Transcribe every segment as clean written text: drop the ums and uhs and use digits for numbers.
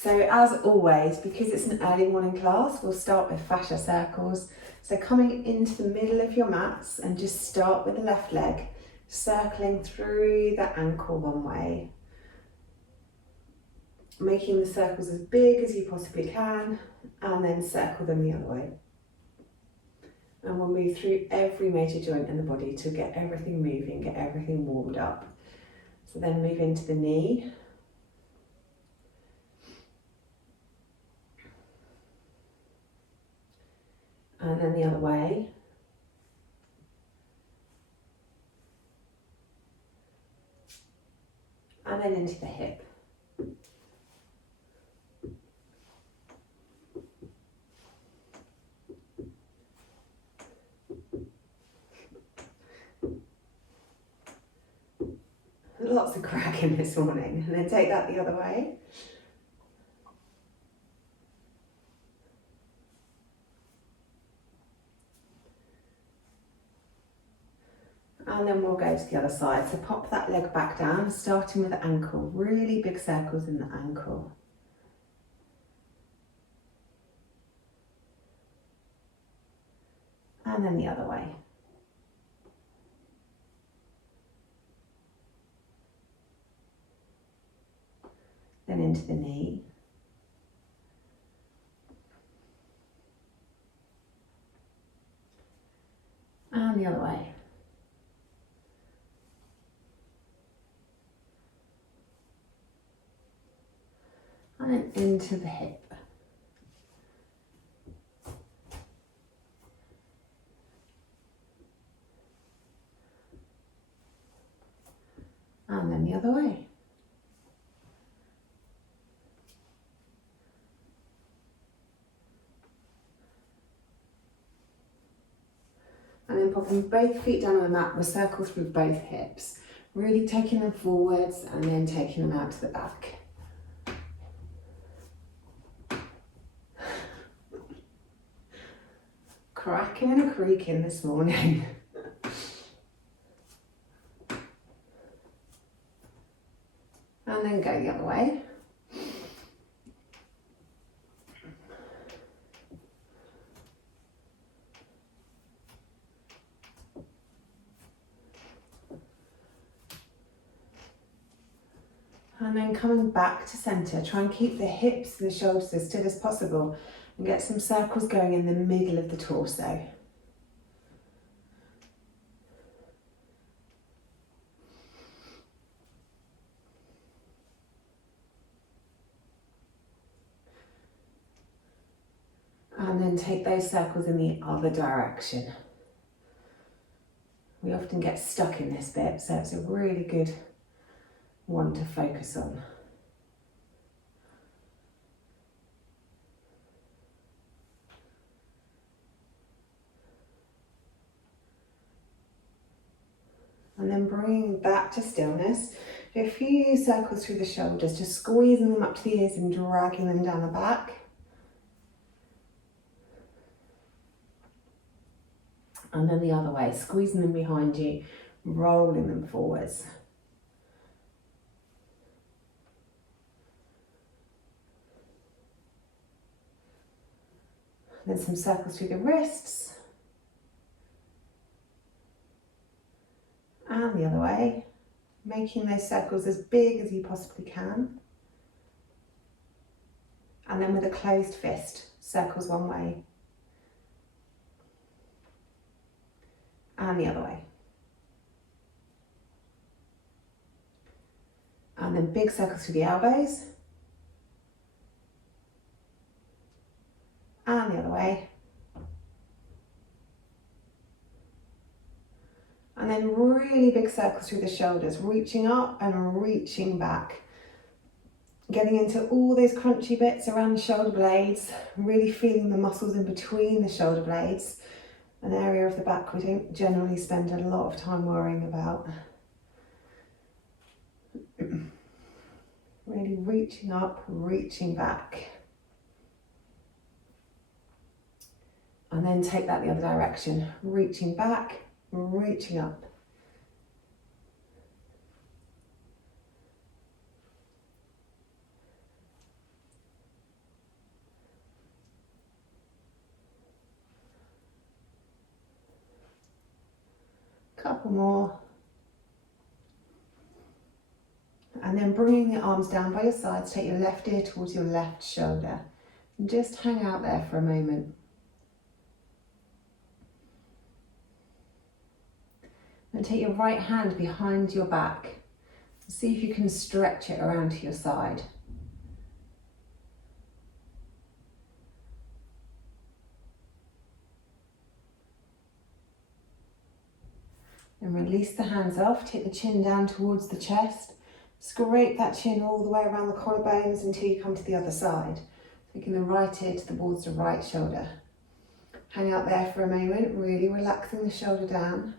So as always, because it's an early morning class, we'll start with fascia circles. So coming into the middle of your mats and just start with the left leg, circling through the ankle one way, making the circles as big as you possibly can, and then circle them the other way. And we'll move through every major joint in the body to get everything moving, get everything warmed up. So then move into the knee. And then the other way. And then into the hip. Lots of cracking this morning. And then take that the other way. And then we'll go to the other side. So pop that leg back down, starting with the ankle. Really big circles in the ankle. And then the other way. Then into the knee. And the other way. And then into the hip. And then the other way. And then popping both feet down on the mat, we'll circle through both hips, really taking them forwards and then taking them out to the back. Cracking and creaking this morning. And then go the other way. And then coming back to centre, try and keep the hips and the shoulders as still as possible and get some circles going in the middle of the torso. And then take those circles in the other direction. We often get stuck in this bit, so it's a really good one to focus on. And then bring back to stillness. Do a few circles through the shoulders, just squeezing them up to the ears and dragging them down the back. And then the other way, squeezing them behind you, rolling them forwards. Then some circles through the wrists. And the other way, making those circles as big as you possibly can. And then with a closed fist, circles one way. And the other way. And then big circles through the elbows. And the other way. And then really big circles through the shoulders, reaching up and reaching back. Getting into all those crunchy bits around the shoulder blades, really feeling the muscles in between the shoulder blades. An area of the back we don't generally spend a lot of time worrying about. Really reaching up, reaching back. And then take that the other direction, reaching back, reaching up. couple more. And then bringing the arms down by your sides, take your left ear towards your left shoulder. And just hang out there for a moment. And take your right hand behind your back. See if you can stretch it around to your side. And release the hands off, take the chin down towards the chest. Scrape that chin all the way around the collarbones until you come to the other side. Taking the right ear towards the right shoulder. Hang out there for a moment, really relaxing the shoulder down.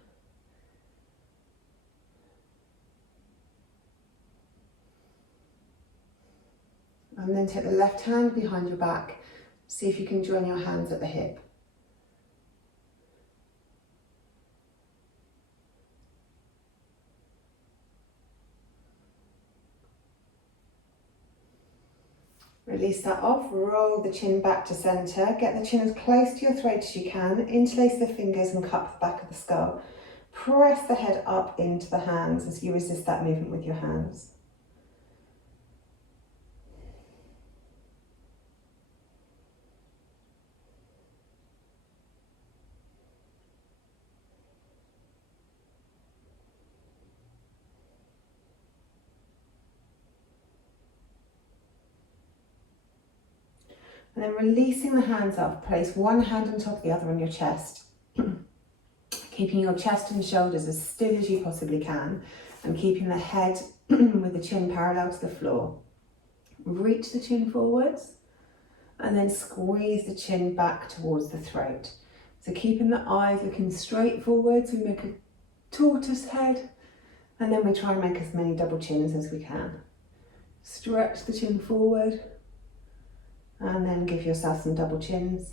And then take the left hand behind your back. See if you can join your hands at the hip. Release that off, roll the chin back to centre, get the chin as close to your throat as you can, interlace the fingers and cup the back of the skull. Press the head up into the hands as you resist that movement with your hands. And then releasing the hands off, place one hand on top of the other on your chest. Keeping your chest and shoulders as still as you possibly can and keeping the head with the chin parallel to the floor. Reach the chin forwards and then squeeze the chin back towards the throat. So keeping the eyes looking straight forwards, we make a tortoise head and then we try and make as many double chins as we can. Stretch the chin forward. And then give yourself some double chins.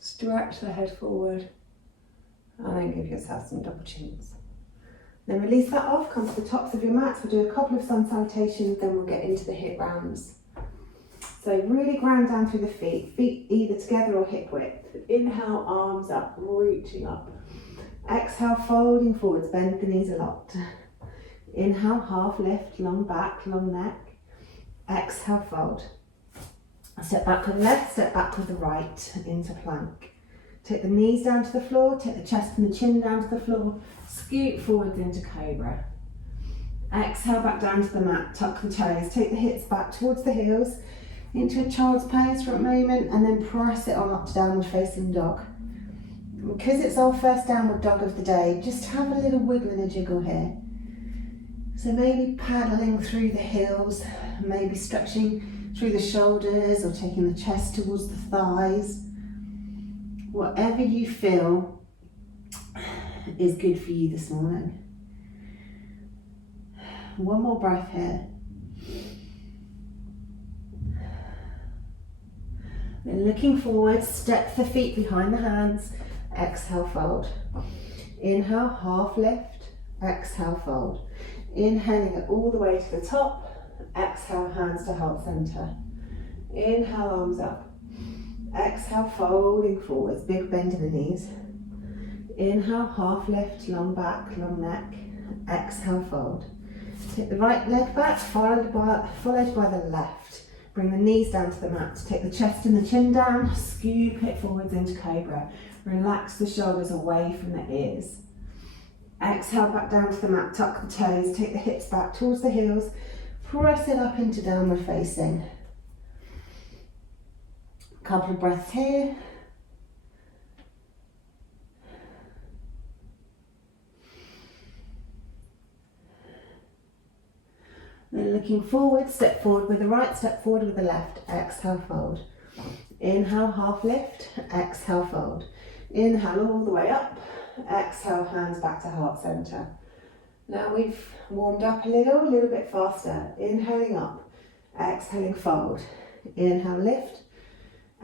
Stretch the head forward. And then give yourself some double chins. Then release that off, come to the tops of your mats. We'll do a couple of sun salutations, then we'll get into the hip rounds. So really ground down through the feet. Feet either together or hip width. Inhale, arms up, reaching up. Exhale, folding forwards, bend the knees a lot. Inhale, half lift, long back, long neck. Exhale, fold. Step back with the left, step back with the right, into plank. Take the knees down to the floor, take the chest and the chin down to the floor, scoot forwards into cobra. Exhale back down to the mat, tuck the toes, take the hips back towards the heels, into a child's pose for a moment, and then press it on up to downward facing dog. Because it's our first downward dog of the day, just have a little wiggle and a jiggle here. So maybe paddling through the heels, maybe stretching through the shoulders or taking the chest towards the thighs. Whatever you feel is good for you this morning. One more breath here. Then looking forward, step the feet behind the hands. Exhale, fold. Inhale, half lift. Exhale, fold. Inhaling it all the way to the top. Exhale, hands to heart center. Inhale, arms up. Exhale, folding forwards, big bend in the knees. Inhale, half lift, long back, long neck. Exhale, fold. Take the right leg back, followed by the left. Bring the knees down to the mat. Take the chest and the chin down, scoop it forwards into cobra. Relax the shoulders away from the ears. Exhale, back down to the mat, tuck the toes, take the hips back towards the heels. Press it up into downward facing. Couple of breaths here. Then looking forward, step forward with the right, step forward with the left. Exhale, fold. Inhale, half lift. Exhale, fold. Inhale all the way up. Exhale, hands back to heart center. Now we've warmed up a little bit faster. Inhaling up, exhaling, fold. Inhale, lift,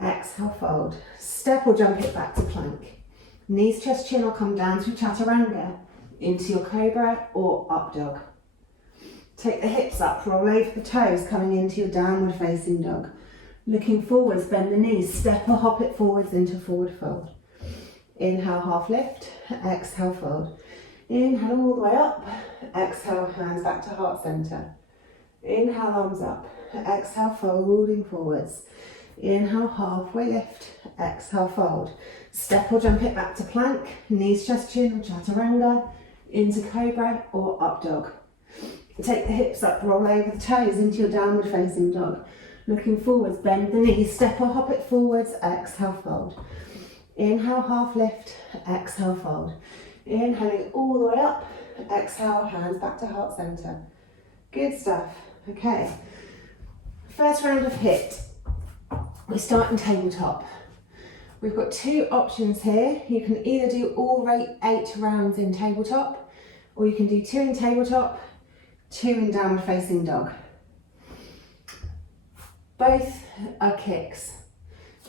exhale, fold. Step or jump it back to plank. Knees, chest, chin will come down through chaturanga into your cobra or up dog. Take the hips up, roll over the toes, coming into your downward facing dog. Looking forwards, bend the knees, step or hop it forwards into forward fold. Inhale, half lift, exhale, fold. Inhale all the way up. Exhale, hands back to heart center. Inhale, arms up. Exhale, folding forwards. Inhale, halfway lift. Exhale, fold. Step or jump it back to plank. Knees, chest, chin, or chaturanga. Into cobra or up dog. Take the hips up, roll over the toes into your downward facing dog. Looking forwards, bend the knees, step or hop it forwards. Exhale, fold. Inhale, half lift. Exhale, fold. Inhaling all the way up. Exhale, hands back to heart center. Good stuff. Okay. First round of HIIT. We start in tabletop. We've got two options here. You can either do all 8 rounds in tabletop, or you can do 2 in tabletop, 2 in downward facing dog. Both are kicks.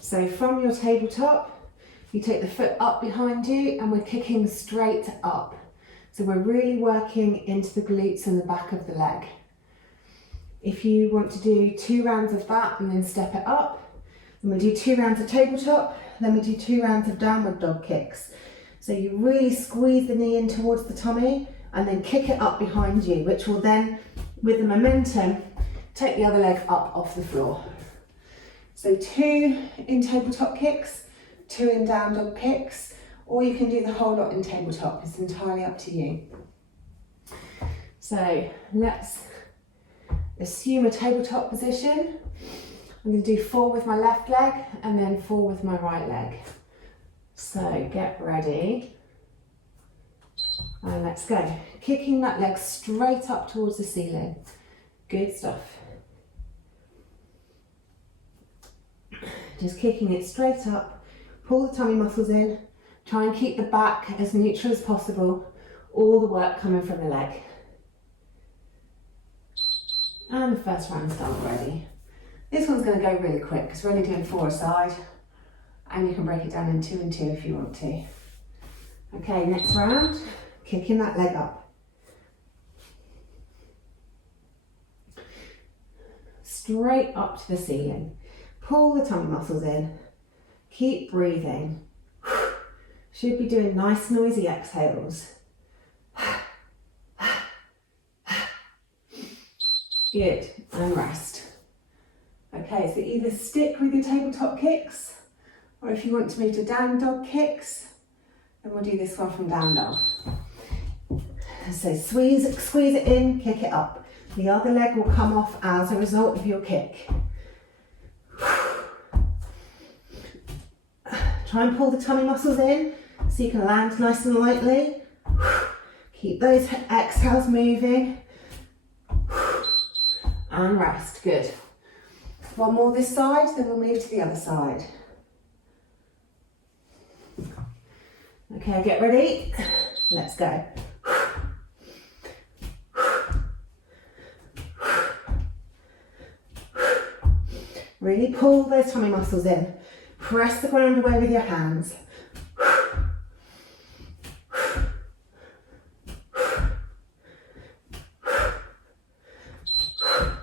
So from your tabletop, you take the foot up behind you and we're kicking straight up. So we're really working into the glutes and the back of the leg. If you want to do 2 rounds of that and then step it up, then we do 2 rounds of tabletop, then we do 2 rounds of downward dog kicks. So you really squeeze the knee in towards the tummy and then kick it up behind you, which will then, with the momentum, take the other leg up off the floor. So 2 in tabletop kicks, 2 in down dog kicks, or you can do the whole lot in tabletop. It's entirely up to you. So let's assume a tabletop position. I'm going to do 4 with my left leg and then 4 with my right leg. So get ready and let's go. Kicking that leg straight up towards the ceiling. Good stuff. Just kicking it straight up. Pull the tummy muscles in. Try and keep the back as neutral as possible. All the work coming from the leg. And the first round's done already. This one's going to go really quick because we're only doing 4 a side, and you can break it down in 2 and 2 if you want to. Okay, next round, kicking that leg up. Straight up to the ceiling. Pull the tummy muscles in. Keep breathing. Should be doing nice noisy exhales. Good, and rest. Okay, so either stick with your tabletop kicks, or if you want to move to down dog kicks, then we'll do this one from down dog. So squeeze it in, kick it up. The other leg will come off as a result of your kick. Try and pull the tummy muscles in so you can land nice and lightly. Keep those exhales moving. And rest, good. One more this side, then we'll move to the other side. Okay, get ready. Let's go. Really pull those tummy muscles in. Press the ground away with your hands.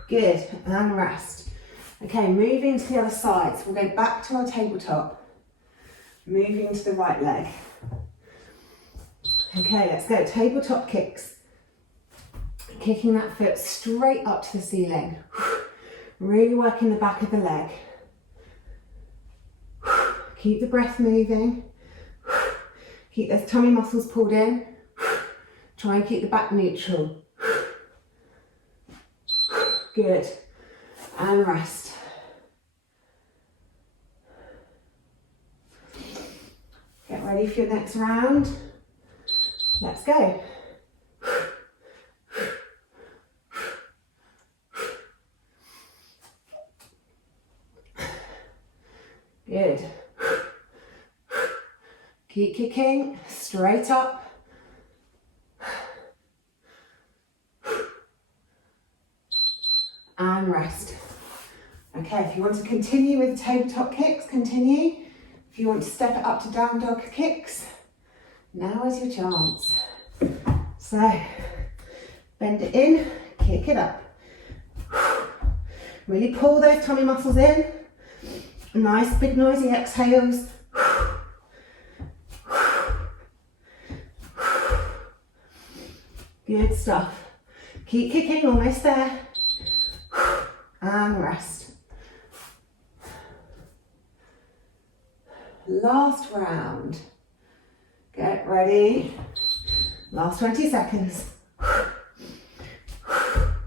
Good, and rest. Okay, moving to the other side. So we'll go back to our tabletop. Moving to the right leg. Okay, let's go. Tabletop kicks. Kicking that foot straight up to the ceiling. Really working the back of the leg. Keep the breath moving. Keep those tummy muscles pulled in. Try and keep the back neutral. Good. And rest. Get ready for your next round. Let's go. Good. Keep kicking straight up. And rest. Okay, if you want to continue with tabletop kicks, continue. If you want to step it up to down dog kicks, now is your chance. So, bend it in, kick it up. Really pull those tummy muscles in. Nice big noisy exhales. Good stuff. Keep kicking, almost there. And rest. Last round. Get ready. Last 20 seconds.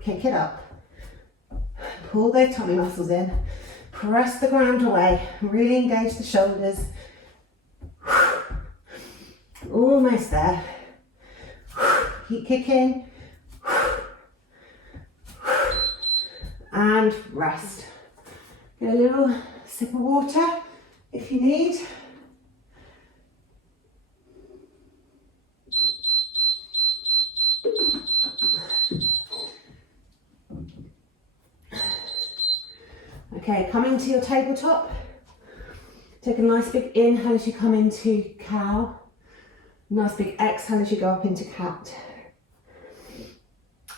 Kick it up. Pull those tummy muscles in. Press the ground away. Really engage the shoulders. Almost there. Keep kicking. And rest. Get a little sip of water if you need. Okay, coming to your tabletop. Take a nice big inhale as you come into cow. Nice big exhale as you go up into cat.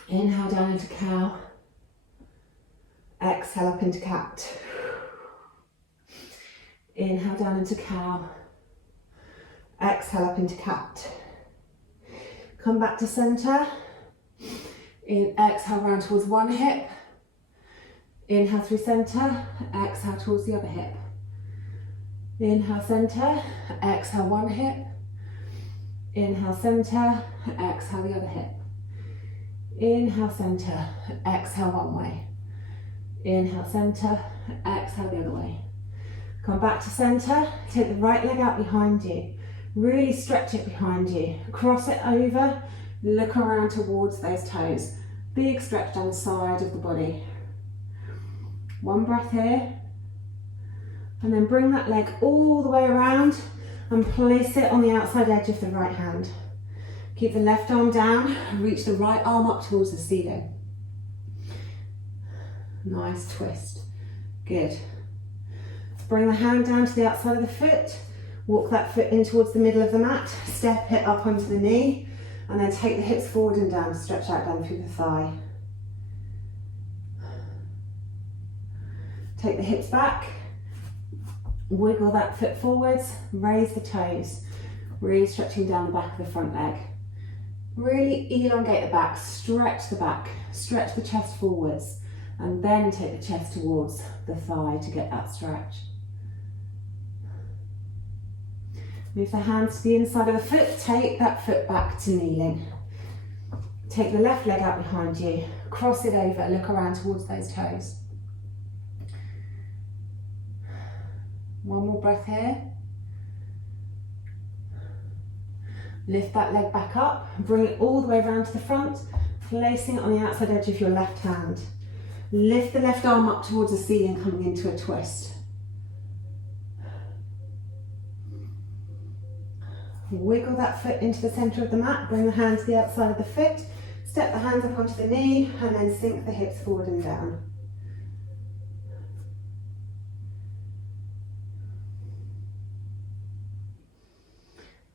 Inhale down into cow. Exhale up into cat. Inhale down into cow. Exhale up into cat. Come back to center. Exhale round towards one hip. Inhale through center. Exhale towards the other hip. Inhale center. Exhale one hip. Inhale center. Exhale the other hip. Inhale center. Exhale one way. Inhale center. Exhale the other way. Come back to center. Take the right leg out behind you. Really stretch it behind you. Cross it over. Look around towards those toes. Big stretch down the side of the body. One breath here. And then bring that leg all the way around and place it on the outside edge of the right hand. Keep the left arm down. Reach the right arm up towards the ceiling. Nice twist. Good. Bring the hand down to the outside of the foot. Walk that foot in towards the middle of the mat. Step it up onto the knee. And then take the hips forward and down. Stretch out down through the thigh. Take the hips back. Wiggle that foot forwards. Raise the toes. Really stretching down the back of the front leg. Really elongate the back. Stretch the back. Stretch the chest forwards. And then take the chest towards the thigh to get that stretch. Move the hands to the inside of the foot. Take that foot back to kneeling. Take the left leg out behind you. Cross it over. Look around towards those toes. One more breath here. Lift that leg back up. Bring it all the way around to the front. Placing it on the outside edge of your left hand. Lift the left arm up towards the ceiling, coming into a twist. Wiggle that foot into the centre of the mat. Bring the hand to the outside of the foot. Step the hands up onto the knee and then sink the hips forward and down.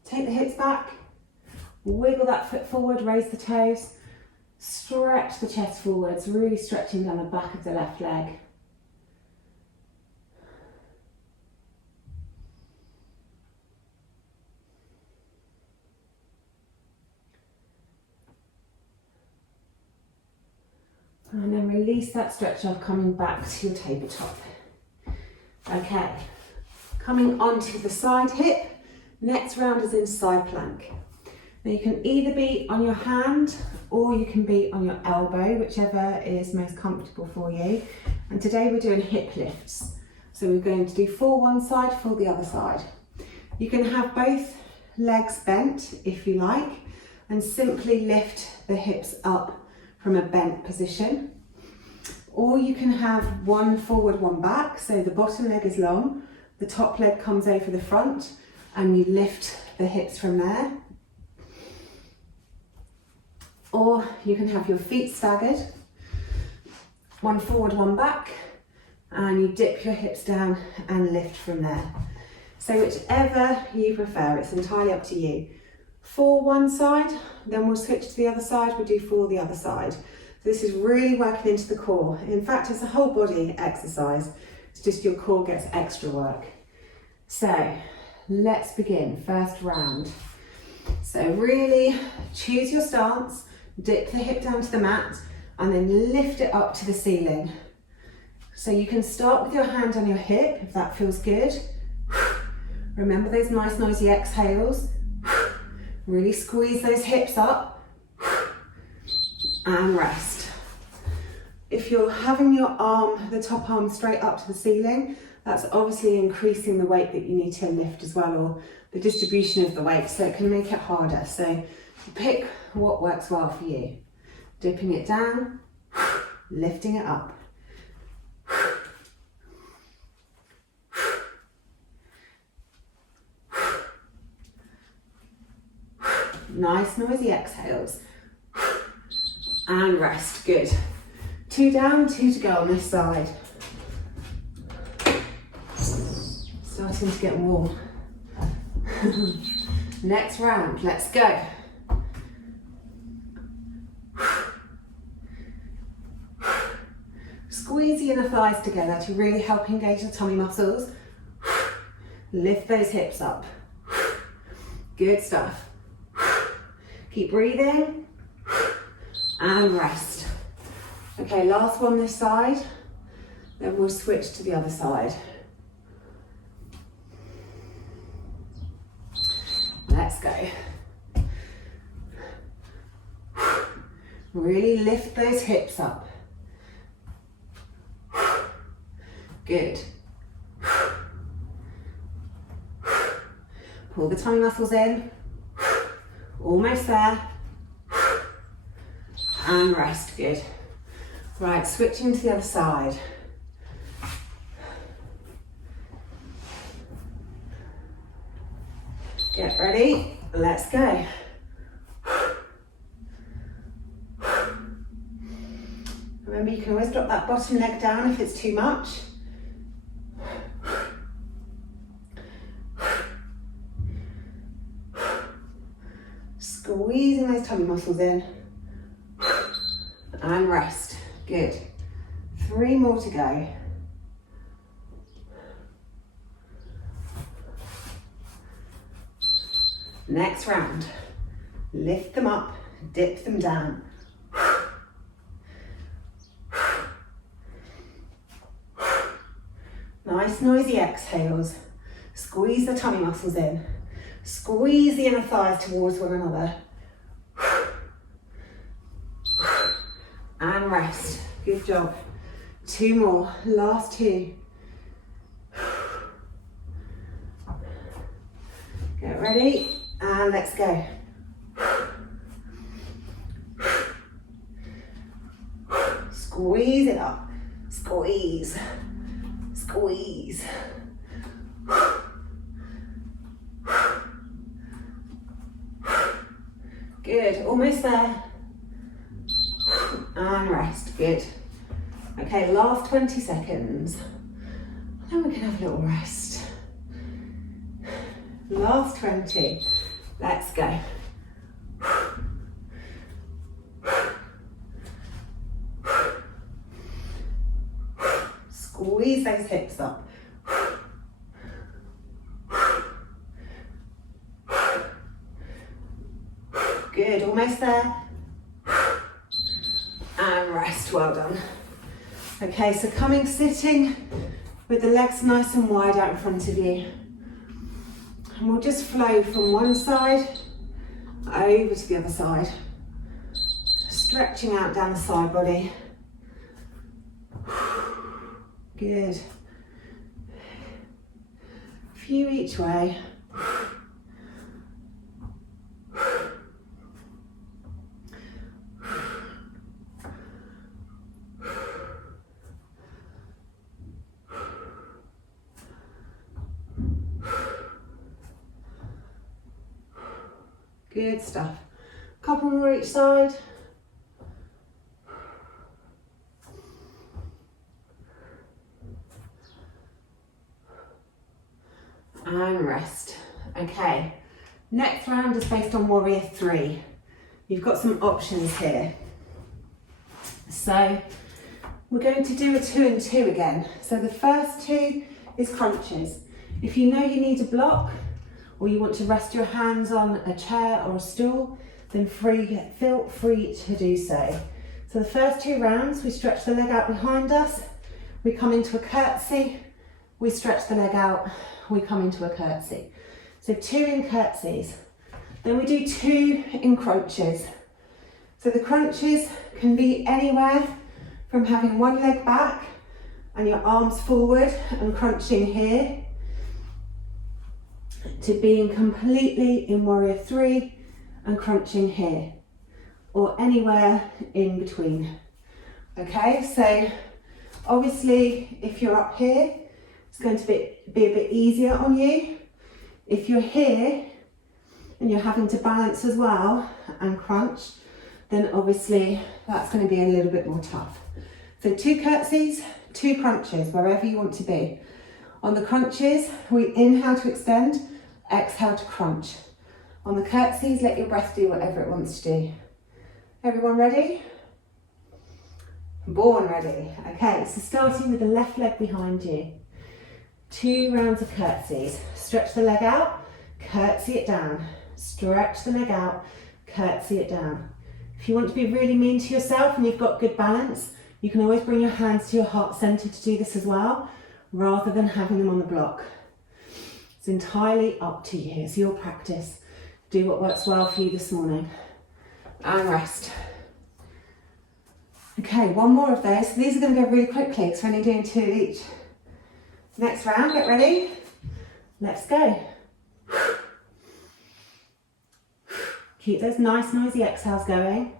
Take the hips back. Wiggle that foot forward, raise the toes. Stretch the chest forwards, really stretching down the back of the left leg. And then release that stretch off, coming back to your tabletop. Okay, coming onto the side hip. Next round is in side plank. Now you can either be on your hand or you can be on your elbow, whichever is most comfortable for you. And today we're doing hip lifts. So we're going to do for one side, for the other side. You can have both legs bent if you like, and simply lift the hips up from a bent position. Or you can have one forward, one back. So the bottom leg is long, the top leg comes over the front, and you lift the hips from there. Or you can have your feet staggered, one forward, one back, and you dip your hips down and lift from there. So whichever you prefer, it's entirely up to you. For one side, then we'll switch to the other side, we'll do for the other side. So this is really working into the core. In fact, it's a whole body exercise. It's just your core gets extra work. So let's begin, first round. So really choose your stance. Dip the hip down to the mat and then lift it up to the ceiling. So you can start with your hand on your hip if that feels good. Remember those nice noisy exhales. Really squeeze those hips up and rest. If you're having your arm, the top arm straight up to the ceiling, that's obviously increasing the weight that you need to lift as well, or the distribution of the weight, so it can make it harder. So pick what works well for you. Dipping it down, lifting it up. Nice noisy exhales. And rest, good. 2 down, 2 to go on this side. Starting to get warm. Next round, let's go. Squeeze the inner thighs together to really help engage the tummy muscles. Lift those hips up. Good stuff. Keep breathing and rest. Okay, last one this side, then we'll switch to the other side. Let's go. Really lift those hips up. Good. Pull the tummy muscles in. Almost there. And rest, good. Right, switching to the other side. Get ready, let's go. Remember, you can always drop that bottom leg down if it's too much. Squeezing those tummy muscles in. And rest, good. 3 more to go. Next round, lift them up, dip them down. Nice noisy exhales. Squeeze the tummy muscles in. Squeeze the inner thighs towards one another. And rest, good job. 2 more, last 2. Get ready. And let's go. Squeeze it up. Squeeze. Squeeze. Good, almost there. And rest, good. Okay, last 20 seconds. Then we can have a little rest. Last 20. Let's go. Squeeze those hips up. Good, almost there. And rest, well done. Okay, so sitting with the legs nice and wide out in front of you. And we'll just flow from one side over to the other side. Stretching out down the side body. Good. A few each way. Good stuff. Couple more each side. And rest. Okay, next round is based on Warrior 3. You've got some options here. So we're going to do a 2 and 2 again. So the first 2 is crunches. If you know you need a block, or you want to rest your hands on a chair or a stool, then feel free to do so. So the first 2 rounds, we stretch the leg out behind us, we come into a curtsy, we stretch the leg out, we come into a curtsy. So 2 in curtsies. Then we do 2 in crunches. So the crunches can be anywhere from having one leg back and your arms forward and crunching here, to being completely in warrior 3 and crunching here, or anywhere in between. Okay, so obviously if you're up here, it's going to be a bit easier on you. If you're here and you're having to balance as well and crunch, then obviously that's going to be a little bit more tough. So 2 curtsies, 2 crunches, wherever you want to be. On the crunches, we inhale to extend, exhale to crunch. On the curtsies, let your breath do whatever it wants to do. Everyone ready? Born ready. Okay, so starting with the left leg behind you. 2 rounds of curtsies. Stretch the leg out, curtsy it down. Stretch the leg out, curtsy it down. If you want to be really mean to yourself and you've got good balance, you can always bring your hands to your heart center to do this as well, rather than having them on the block. It's entirely up to you. It's your practice. Do what works well for you this morning. And rest. Okay, 1 more of those. So these are going to go really quickly because we're only doing 2 each. Next round, get ready. Let's go. Keep those nice noisy exhales going.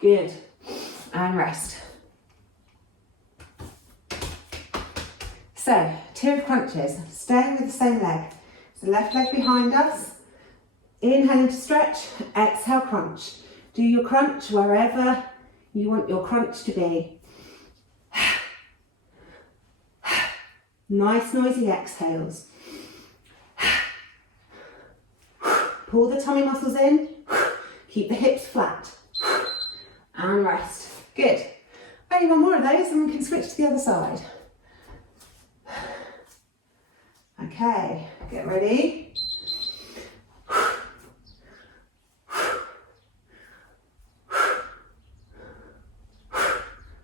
Good. And rest. So, 2 crunches, staying with the same leg. So left leg behind us, inhaling to stretch, exhale crunch. Do your crunch wherever you want your crunch to be. Nice noisy exhales. Pull the tummy muscles in, keep the hips flat. And rest. Good. Only 1 more of those and we can switch to the other side. Okay, get ready.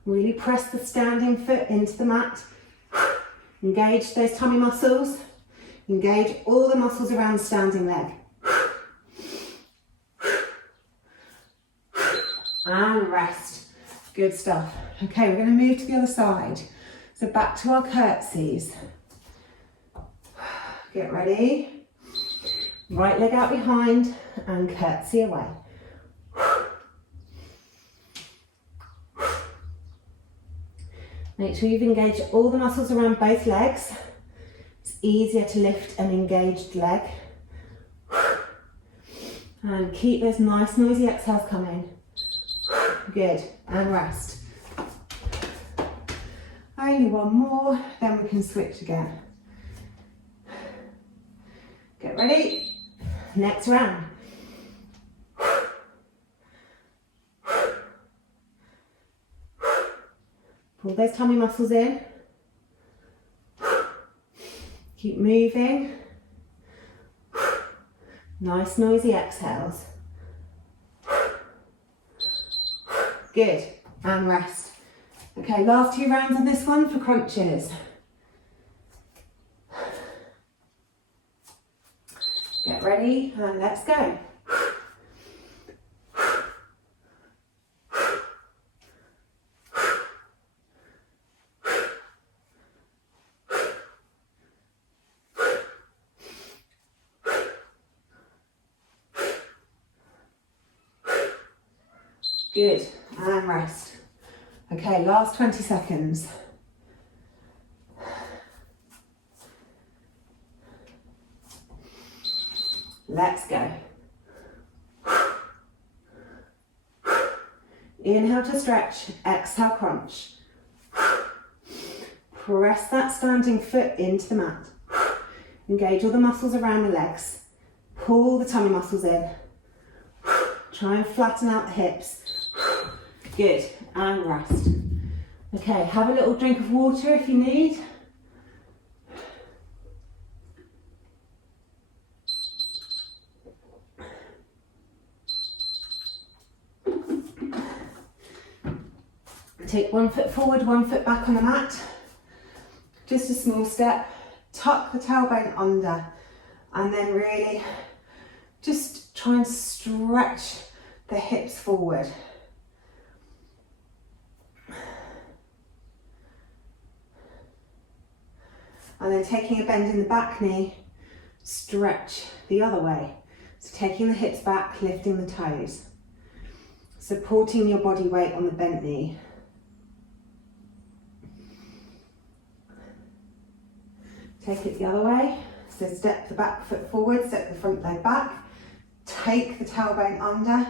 Really press the standing foot into the mat. Engage those tummy muscles. Engage all the muscles around the standing leg. And rest. Good stuff. Okay, we're going to move to the other side. So back to our curtsies. Get ready. Right leg out behind and curtsy away. Make sure you've engaged all the muscles around both legs. It's easier to lift an engaged leg. And keep those nice noisy exhales coming. Good, and rest. Only 1 more, then we can switch again. Get ready, next round. Pull those tummy muscles in. Keep moving. Nice noisy exhales. Good, and rest. Okay, last 2 rounds on this one for crunches. Get ready and let's go. Good, and rest. Okay, last 20 seconds. Let's go. Inhale to stretch, exhale crunch. Press that standing foot into the mat. Engage all the muscles around the legs. Pull the tummy muscles in. Try and flatten out the hips. Good, and rest. Okay, have a little drink of water if you need. Take 1 foot forward, 1 foot back on the mat. Just a small step. Tuck the tailbone under, and then really just try and stretch the hips forward. And then taking a bend in the back knee, stretch the other way. So taking the hips back, lifting the toes. Supporting your body weight on the bent knee. Take it the other way. So step the back foot forward, step the front leg back. Take the tailbone under,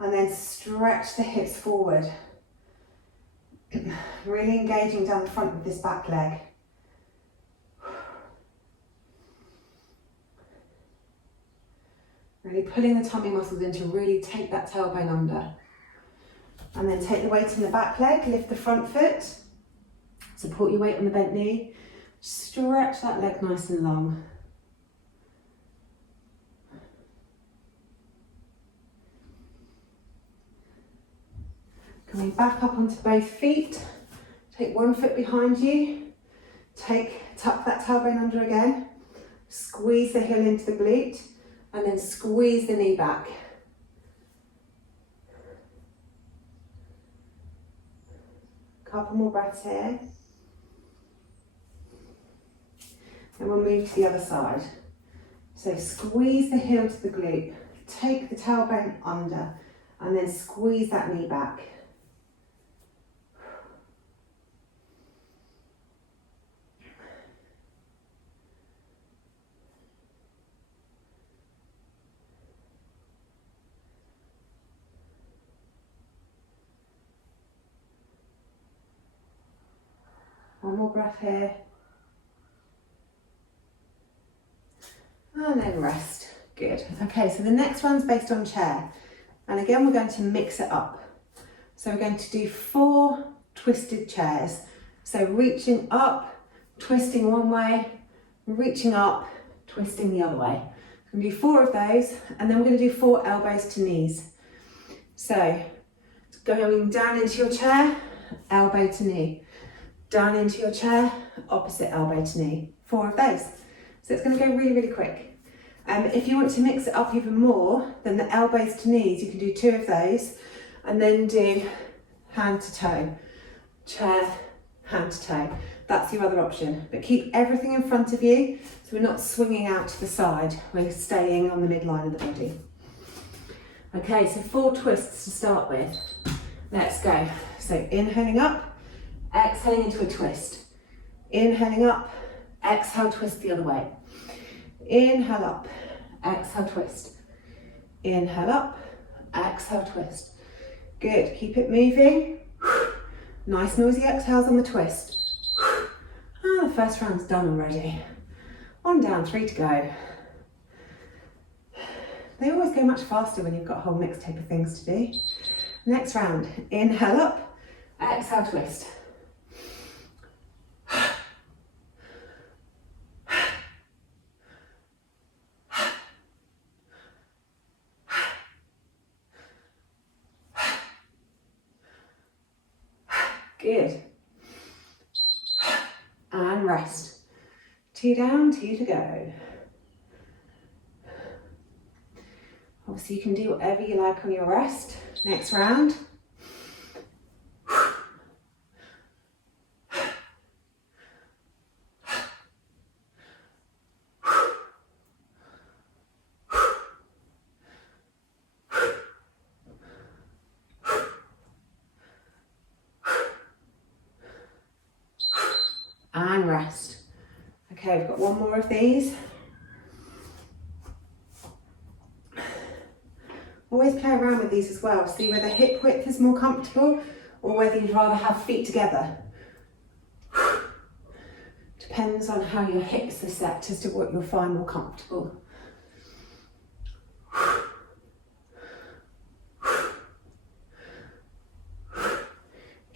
and then stretch the hips forward. Really engaging down the front of this back leg. Really pulling the tummy muscles in to really take that tailbone under. And then take the weight in the back leg, lift the front foot. Support your weight on the bent knee. Stretch that leg nice and long. Coming back up onto both feet. Take 1 foot behind you. Tuck that tailbone under again. Squeeze the heel into the glute. And then squeeze the knee back. Couple more breaths here. And we'll move to the other side. So squeeze the heel to the glute. Take the tailbone under, and then squeeze that knee back. One more breath here. And then rest. Good. Okay, so the next one's based on chair. And again, we're going to mix it up. So we're going to do 4 twisted chairs. So reaching up, twisting one way, reaching up, twisting the other way. We're going to do 4 of those, and then we're going to do 4 elbows to knees. So going down into your chair, elbow to knee. Down into your chair, opposite elbow to knee. 4 of those. So it's going to go really, really quick. If you want to mix it up even more than the elbows to knees, you can do 2 of those and then do hand to toe. Chair, hand to toe. That's your other option. But keep everything in front of you so we're not swinging out to the side. We're staying on the midline of the body. Okay, so 4 twists to start with. Let's go. So inhaling up, exhaling into a twist. Inhaling up, exhale, twist the other way. Inhale up, exhale, twist. Inhale up, exhale, twist. Good, keep it moving. Nice noisy exhales on the twist. And the first round's done already. 1 down, 3 to go. They always go much faster when you've got a whole mixtape of things to do. Next round, inhale up, exhale, twist. Good. And rest. 2 down, 2 to go. Obviously you can do whatever you like on your rest. Next round. And rest. Okay, we've got 1 more of these. Always play around with these as well. See whether hip width is more comfortable or whether you'd rather have feet together. Depends on how your hips are set as to what you'll find more comfortable.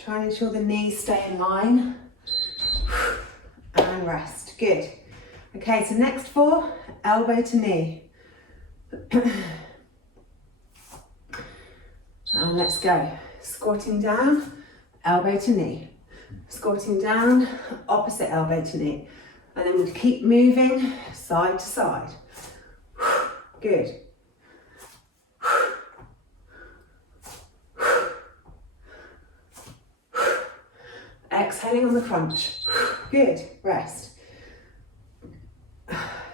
Try and ensure the knees stay in line. And rest. Good. Okay, so next 4, elbow to knee. And let's go. Squatting down, elbow to knee. Squatting down, opposite elbow to knee. And then we'll keep moving side to side. Good. Exhaling on the crunch. Good. Rest.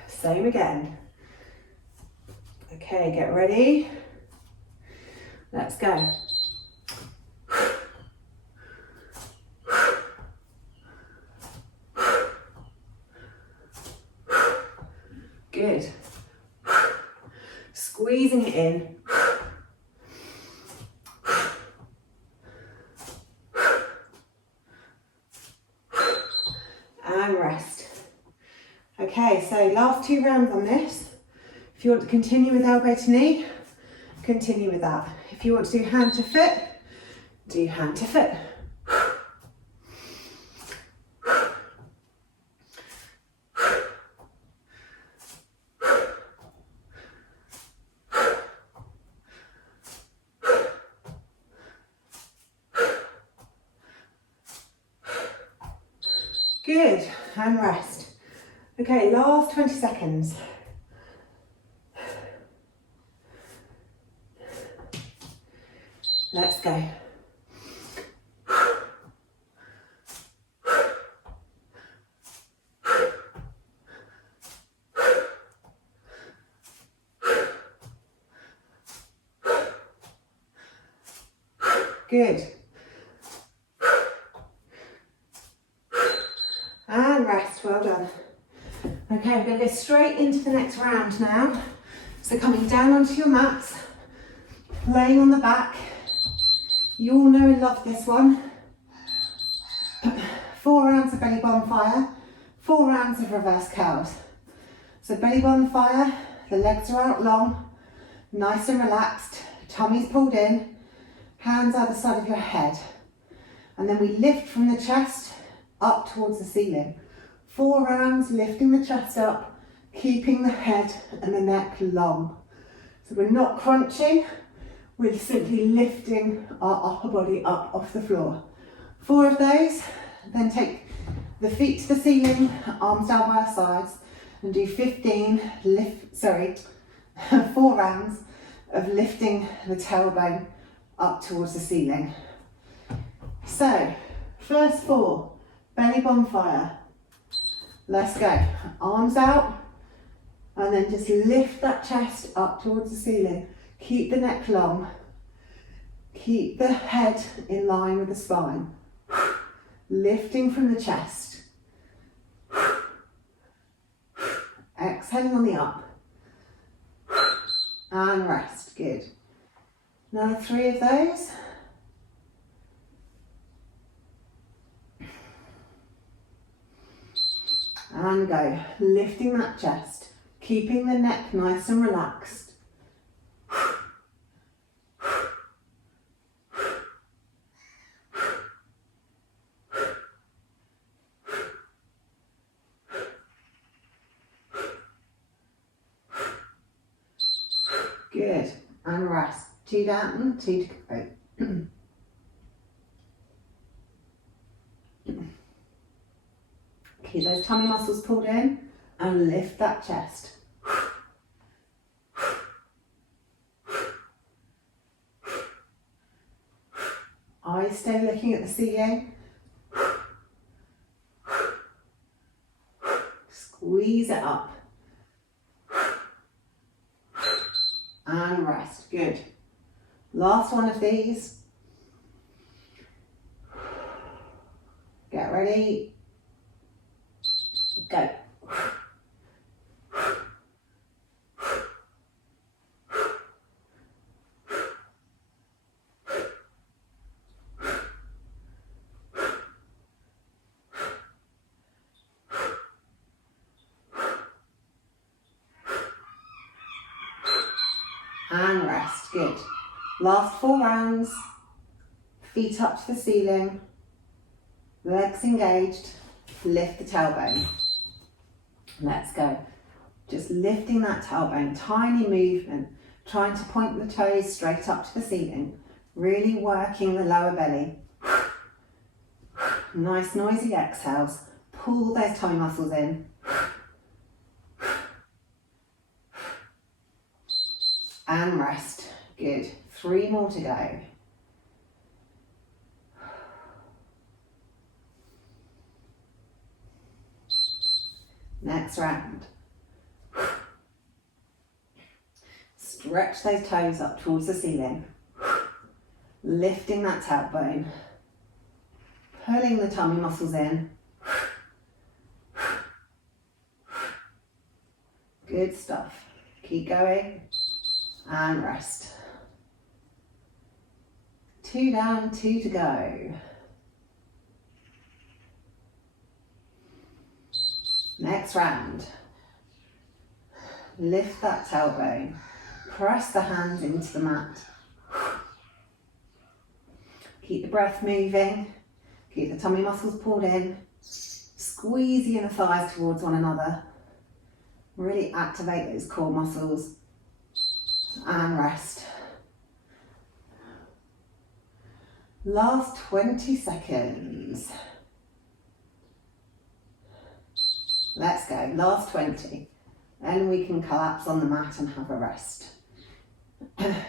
Same again. Okay, get ready. Let's go. Good. Squeezing it in. And rest. Okay, so last 2 rounds on this. If you want to continue with elbow to knee, continue with that. If you want to do hand to foot, do hand to foot. Good, and rest. Okay, last 20 seconds. Let's go. Good. And rest, well done. Okay, we're going to go straight into the next round now. So coming down onto your mats, laying on the back. You all know and love this one. 4 rounds of belly bonfire, 4 rounds of reverse curls. So belly bonfire, the legs are out long, nice and relaxed, tummy's pulled in, hands either side of your head. And then we lift from the chest up towards the ceiling. 4 rounds, lifting the chest up, keeping the head and the neck long. So we're not crunching, we're simply lifting our upper body up off the floor. 4 of those, then take the feet to the ceiling, arms down by our sides, and do 4 rounds of lifting the tailbone up towards the ceiling. So, first 4, belly bonfire. Let's go. Arms out, and then just lift that chest up towards the ceiling. Keep the neck long. Keep the head in line with the spine. Lifting from the chest. Exhaling on the up. And rest. Good. Another 3 of those. And go. Lifting that chest. Keeping the neck nice and relaxed. Good, and rest. 2 down, 2 to go. Keep those tummy muscles pulled in and lift that chest. Eyes stay looking at the ceiling. Squeeze it up. And rest. Good. Last one of these. Get ready. Go. And rest. Good. Last 4 rounds. Feet up to the ceiling, legs engaged, lift the tailbone. Let's go. Just lifting that tailbone, tiny movement, trying to point the toes straight up to the ceiling, really working the lower belly. Nice noisy exhales, pull those tummy muscles in. And rest. Good. 3 more to go. Next round. Stretch those toes up towards the ceiling. Lifting that tailbone. Pulling the tummy muscles in. Good stuff. Keep going. And rest. 2 down, 2 to go. Next round. Lift that tailbone. Press the hands into the mat. Keep the breath moving. Keep the tummy muscles pulled in. Squeeze the inner thighs towards one another. Really activate those core muscles. And rest. Last 20 seconds. Let's go, last 20. Then we can collapse on the mat and have a rest.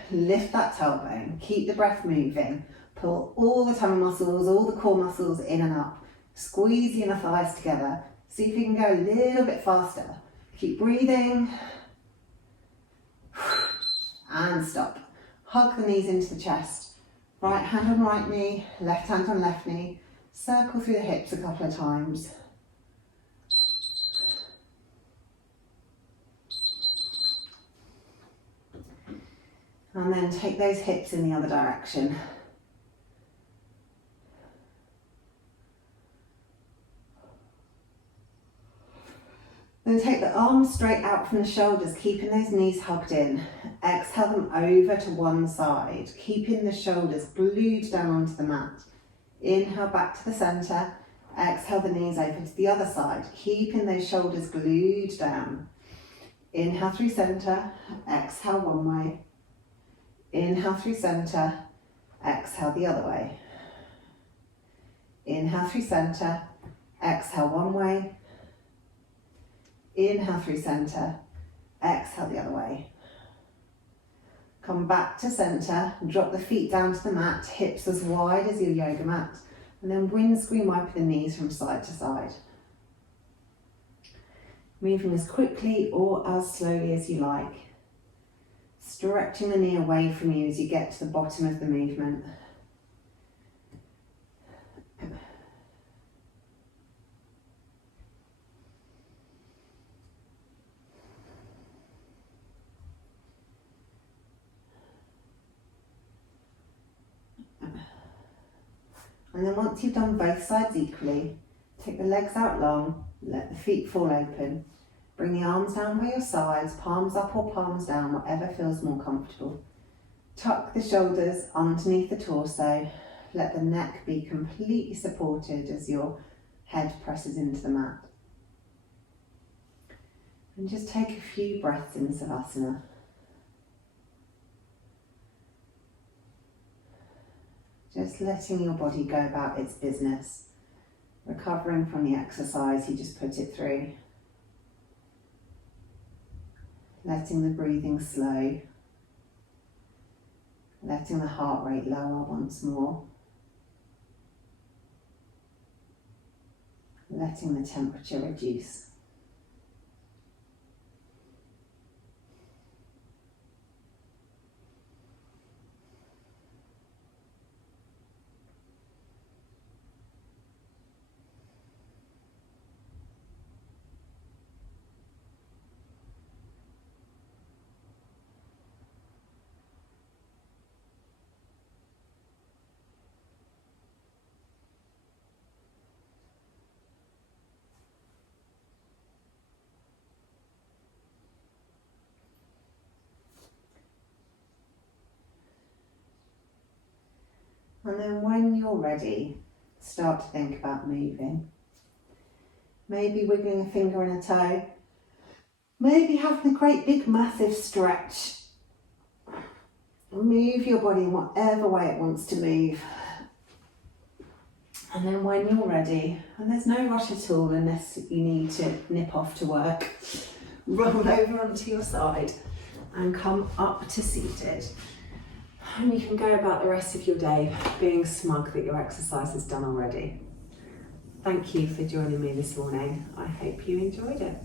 Lift that tailbone, keep the breath moving. Pull all the tummy muscles, all the core muscles in and up. Squeeze the inner thighs together. See if you can go a little bit faster. Keep breathing. And stop. Hug the knees into the chest. Right hand on right knee, left hand on left knee. Circle through the hips a couple of times. And then take those hips in the other direction. Then take the arms straight out from the shoulders, keeping those knees hugged in. Exhale them over to one side, keeping the shoulders glued down onto the mat. Inhale back to the centre. Exhale the knees over to the other side, keeping those shoulders glued down. Inhale through centre, exhale one way. Inhale through centre, exhale the other way. Inhale through centre, exhale one way. Inhale through centre, exhale the other way. Come back to centre, drop the feet down to the mat, hips as wide as your yoga mat, and then windscreen wipe the knees from side to side. Moving as quickly or as slowly as you like. Stretching the knee away from you as you get to the bottom of the movement. And then once you've done both sides equally, take the legs out long, let the feet fall open. Bring the arms down by your sides, palms up or palms down, whatever feels more comfortable. Tuck the shoulders underneath the torso. Let the neck be completely supported as your head presses into the mat. And just take a few breaths in Savasana. Just letting your body go about its business, recovering from the exercise you just put it through. Letting the breathing slow, letting the heart rate lower once more, letting the temperature reduce. And then when you're ready, start to think about moving. Maybe wiggling a finger and a toe. Maybe having a great big massive stretch. Move your body in whatever way it wants to move. And then when you're ready, and there's no rush at all unless you need to nip off to work, roll over onto your side and come up to seated. And you can go about the rest of your day being smug that your exercise is done already. Thank you for joining me this morning. I hope you enjoyed it.